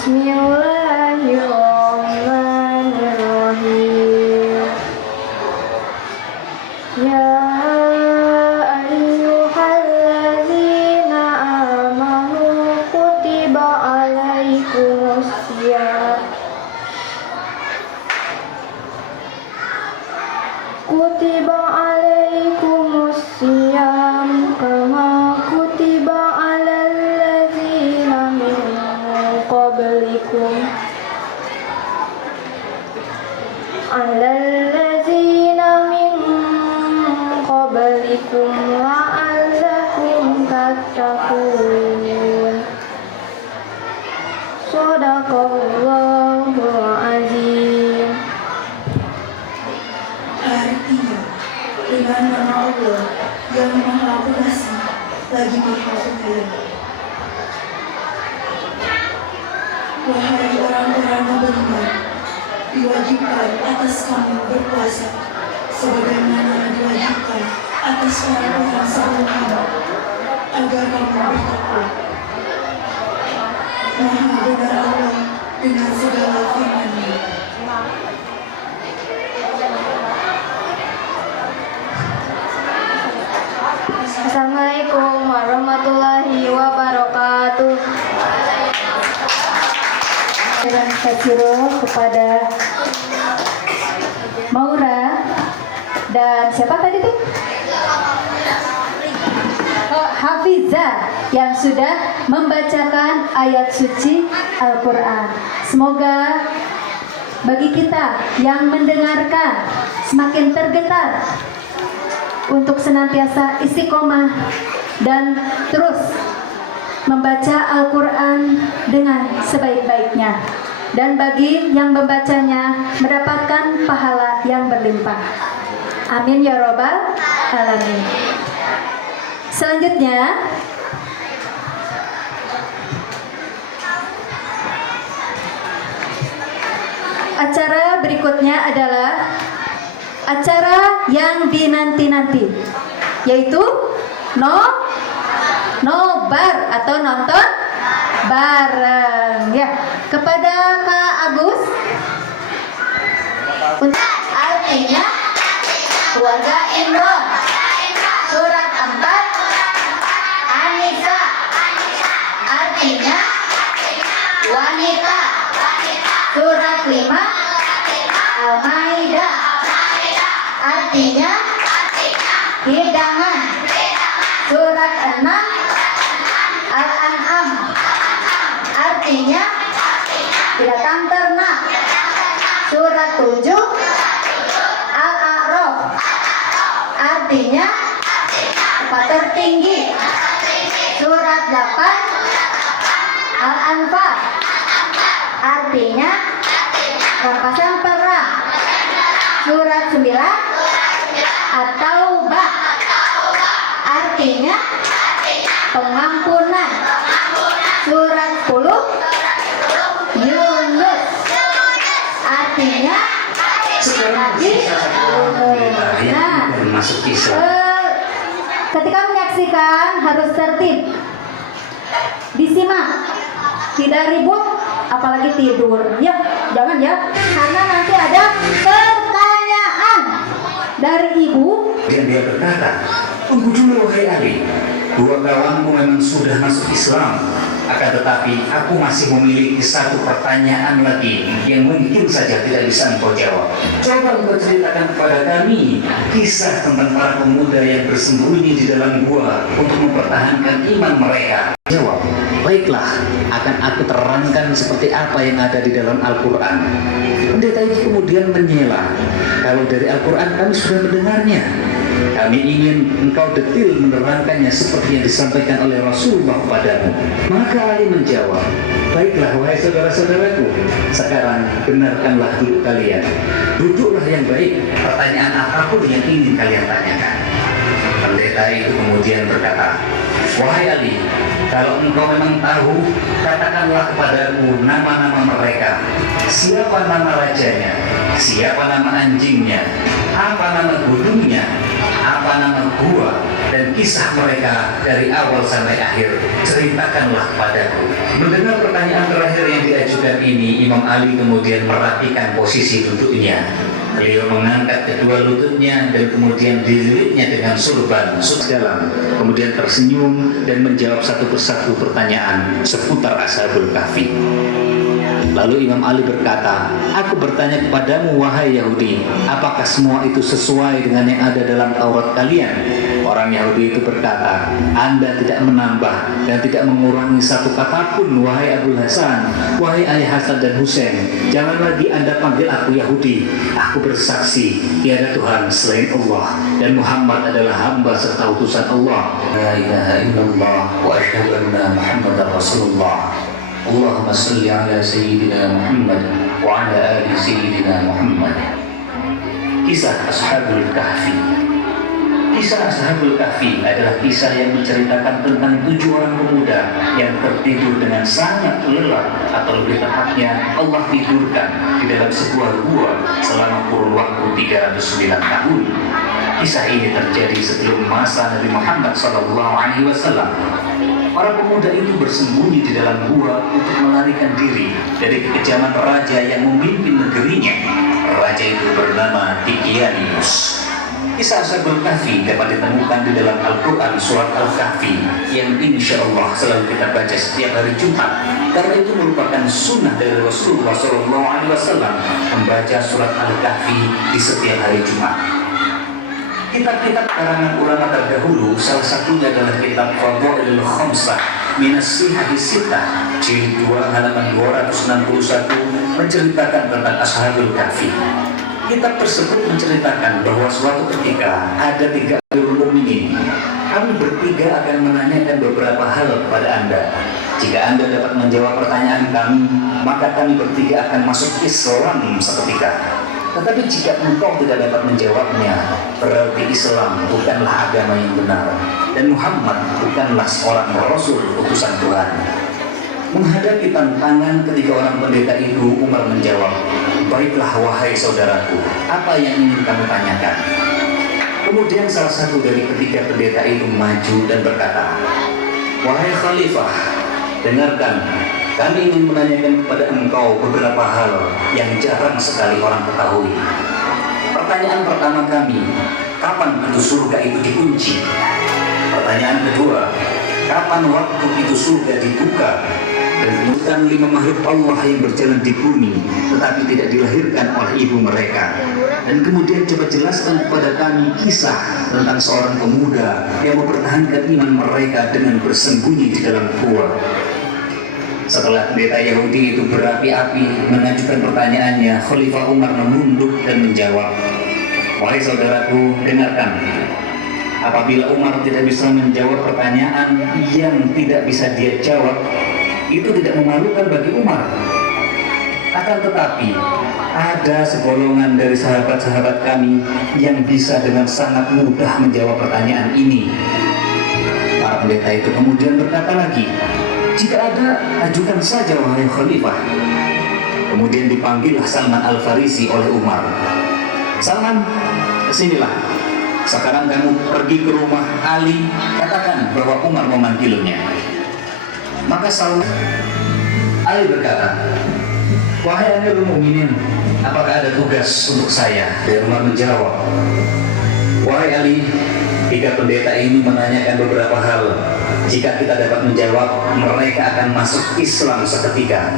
Bismillahirrahmanirrahim. Ya ayyuhalladzina amanu kutiba alaikumusiyam kama kutiba alal ladzina min qablikum la'allakum tattaqun. Shadaqallahul azim. Artinya, dengan nama Allah yang Maha Pengasih lagi Maha Penyayang. Wahai orang-orang yang beriman, diwajibkan atas kamu berpuasa sebagaimana diwajibkan atas orang-orang sebelum kamu, agar kamu bertakwa. Maha benar Allah dengan segala firman-Nya. Assalamualaikum warahmatullahi wabarakatuh. Terima kepada Maura dan siapa tadi tuh? Hafizah yang sudah membacakan ayat suci Al-Quran. Semoga bagi kita yang mendengarkan semakin tergetar untuk senantiasa istiqomah dan terus membaca Al-Quran dengan sebaik-baiknya, dan bagi yang membacanya mendapatkan pahala yang berlimpah. Amin ya robbal alamin. Selanjutnya acara berikutnya adalah acara yang dinanti-nanti, yaitu nobar atau nonton bareng ya. Kepada Kak Agus, artinya keluarga Imron, surat 4 An-Nisa, artinya wanita, surat 5 Al-Maidah, artinya hidangan, surat 6 Al-An'am, artinya binatang ternak, surat 7 Al-A'raf, artinya tempat tertinggi, surat 8 Al-Anfal, artinya rampasan perang, surat 9 At-Taubah, artinya pengampunan, surat 10 Yunus, artinya lagi. Nah, ketika menyaksikan harus tertib, disimak, tidak ribut, apalagi tidur ya, jangan ya, karena nanti ada pertanyaan dari ibu. Dan dia berkata, tunggu dulu wahai Ali, dua kawanmu memang sudah masuk Islam, akan tetapi aku masih memiliki satu pertanyaan lagi yang mungkin saja tidak bisa engkau jawab. Coba engkau ceritakan kepada kami kisah tentang para pemuda yang bersembunyi di dalam gua untuk mempertahankan iman mereka. Jawab, baiklah, akan aku terangkan seperti apa yang ada di dalam Al-Quran. Pendeta itu kemudian menyela, kalau dari Al-Quran kami sudah mendengarnya, kami ingin engkau detil menerangkannya seperti yang disampaikan oleh Rasulullah kepadamu. Maka Ali menjawab, baiklah wahai saudara-saudaraku, sekarang benarkanlah duduk kalian. Duduklah yang baik, pertanyaan apapun yang ingin kalian tanyakan. Pendeta itu kemudian berkata, wahai Ali, kalau engkau memang tahu, katakanlah kepadaku nama-nama mereka. Siapa nama rajanya? Siapa nama anjingnya? Apa nama gunungnya? Apa nama gua? Dan kisah mereka dari awal sampai akhir ceritakanlah padaku. Mendengar pertanyaan terakhir yang diajukan ini, Imam Ali kemudian merapikan posisi duduknya. Beliau mengangkat kedua lututnya dan kemudian dililitnya dengan surban dalam, kemudian tersenyum dan menjawab satu persatu pertanyaan seputar Ashabul Kahfi. Lalu Imam Ali berkata, "Aku bertanya kepadamu, wahai Yahudi, apakah semua itu sesuai dengan yang ada dalam Taurat kalian?" Orang Yahudi itu berkata, "Anda tidak menambah dan tidak mengurangi satu kata pun, wahai Abu Hasan, wahai ayah Hasan dan Husain. Jangan lagi Anda panggil aku Yahudi. Aku bersaksi, tiada Tuhan selain Allah, dan Muhammad adalah hamba serta utusan Allah. La ilaha illallah wa asyhadu anna Muhammadar Rasulullah. Allahumma salli ala Sayyidina Muhammad wa ala ali Sayyidina Muhammad." Kisah Ashabul Kahfi. Kisah Ashabul Kahfi adalah kisah yang menceritakan tentang 7 orang pemuda yang tertidur dengan sangat lelah, atau lebih tepatnya Allah tidurkan di dalam sebuah gua selama kurun waktu 309 tahun. Kisah ini terjadi sebelum masa Nabi Muhammad SAW. Para pemuda itu bersembunyi di dalam gua untuk melarikan diri dari kekejaman raja yang memimpin negerinya. Raja itu bernama Dicyanus. Kisah Ashabul Kahfi dapat ditemukan di dalam Al-Quran surat Al-Kahfi yang insya Allah selalu kita baca setiap hari Jumat, karena itu merupakan sunnah dari Rasulullah SAW membaca surat Al-Kahfi di setiap hari Jumat. Kitab-kitab karangan ulama terdahulu, salah satunya adalah kitab Fadhailul Khamsah Minas Sihah Sittah jilid 2 halaman 261 menceritakan tentang Ashabul Kahfi. Kitab tersebut menceritakan bahwa suatu ketika ada 3 Amirul Mukminin. Kami bertiga akan menanyakan beberapa hal kepada Anda. Jika Anda dapat menjawab pertanyaan kami, maka kami bertiga akan masuk Islam seketika. Tetapi jika engkau tidak dapat menjawabnya, berarti Islam bukanlah agama yang benar, dan Muhammad bukanlah seorang Rasul utusan Tuhan. Menghadapi tantangan ketiga orang pendeta itu, Umar menjawab, "Baiklah wahai saudaraku, apa yang ingin kamu tanyakan?" Kemudian salah satu dari ketiga pendeta itu maju dan berkata, "Wahai Khalifah, dengarkan, kami ingin menanyakan kepada engkau beberapa hal yang jarang sekali orang ketahui. Pertanyaan pertama kami, kapan pintu surga itu dikunci? Pertanyaan kedua, kapan waktu pintu surga dibuka? Dan kemudian 5 makhluk Allah yang berjalan di bumi tetapi tidak dilahirkan oleh ibu mereka. Dan kemudian coba jelaskan kepada kami kisah tentang seorang pemuda yang mempertahankan iman mereka dengan bersembunyi di dalam gua." Setelah pendeta Yahudi itu berapi-api mengajukan pertanyaannya, Khalifah Umar menunduk dan menjawab, "Wahai saudaraku, dengarkan. Apabila Umar tidak bisa menjawab pertanyaan yang tidak bisa dia jawab, itu tidak memalukan bagi Umar. Akan tetapi, ada segolongan dari sahabat-sahabat kami yang bisa dengan sangat mudah menjawab pertanyaan ini." Para pendeta itu kemudian berkata lagi, "Jika ada, ajukan saja wahai Khalifah." Kemudian dipanggillah Salman Al-Farisi oleh Umar. "Salman, kesinilah. Sekarang kamu pergi ke rumah Ali, katakan bahwa Umar memanggilnya." Maka Salman Ali berkata, "Wahai Amirul Mukminin, apakah ada tugas untuk saya?" Dan Umar menjawab, "Wahai Ali, 3 pendeta ini menanyakan beberapa hal. Jika kita dapat menjawab, mereka akan masuk Islam seketika.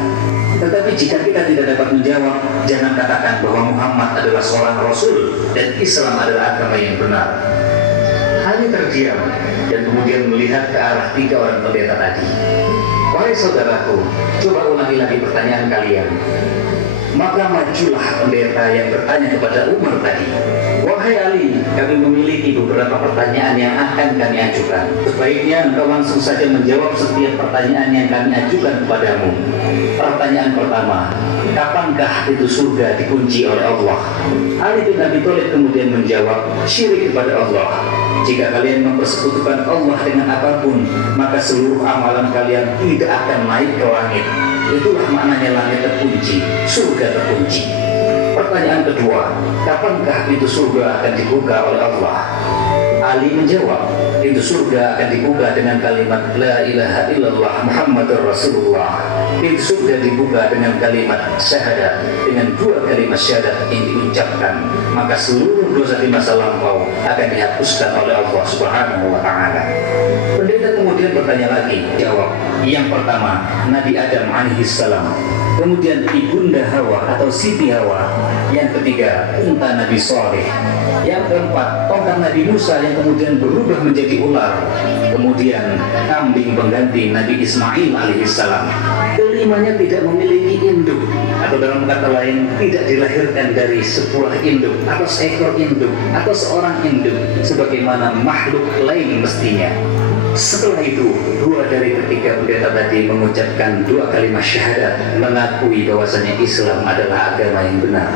Tetapi jika kita tidak dapat menjawab, jangan katakan bahwa Muhammad adalah seorang Rasul dan Islam adalah agama yang benar." Ali terdiam dan kemudian melihat ke arah 3 orang pendeta tadi. "Wahai saudaraku, coba ulangi lagi pertanyaan kalian." Maka majulah pendeta yang bertanya kepada Umar tadi, "Wahai Ali, kami memiliki beberapa pertanyaan yang akan kami ajukan. Sebaiknya engkau langsung saja menjawab setiap pertanyaan yang kami ajukan kepadamu. Pertanyaan pertama, kapankah itu surga dikunci oleh Allah?" Ali bin Abi Thalib kemudian menjawab, "Syirik kepada Allah. Jika kalian mempersekutukan Allah dengan apapun, maka seluruh amalan kalian tidak akan naik ke langit. Itulah maknanya langit terkunci, surga terkunci." Pertanyaan kedua, kapankah pintu surga akan dibuka oleh Allah? Ali menjawab, Pintu surga akan dibuka dengan kalimat La ilaha illallah Muhammadur Rasulullah. Pintu surga dibuka dengan kalimat syahadat. Dengan dua kalimat syahadat yang diucapkan, maka seluruh dosa di masa lampau akan dihapuskan oleh Allah Subhanahu wa Ta'ala. Pendeta kemudian bertanya lagi, jawab. Yang pertama, Nabi Adam alaihissalam. Kemudian Ibunda Hawa atau Siti Hawa. Yang ketiga, unta Nabi Saleh. Yang keempat, tongkat Nabi Musa yang kemudian berubah menjadi ular. Kemudian kambing pengganti Nabi Ismail alaihissalam. Kelimanya tidak memiliki induk, atau dalam kata lain tidak dilahirkan dari sebuah induk atau seekor induk atau seorang induk sebagaimana makhluk lain mestinya. Setelah itu, dua dari ketiga pendeta tadi mengucapkan dua kalimat syahadat, mengakui bahwasanya Islam adalah agama yang benar.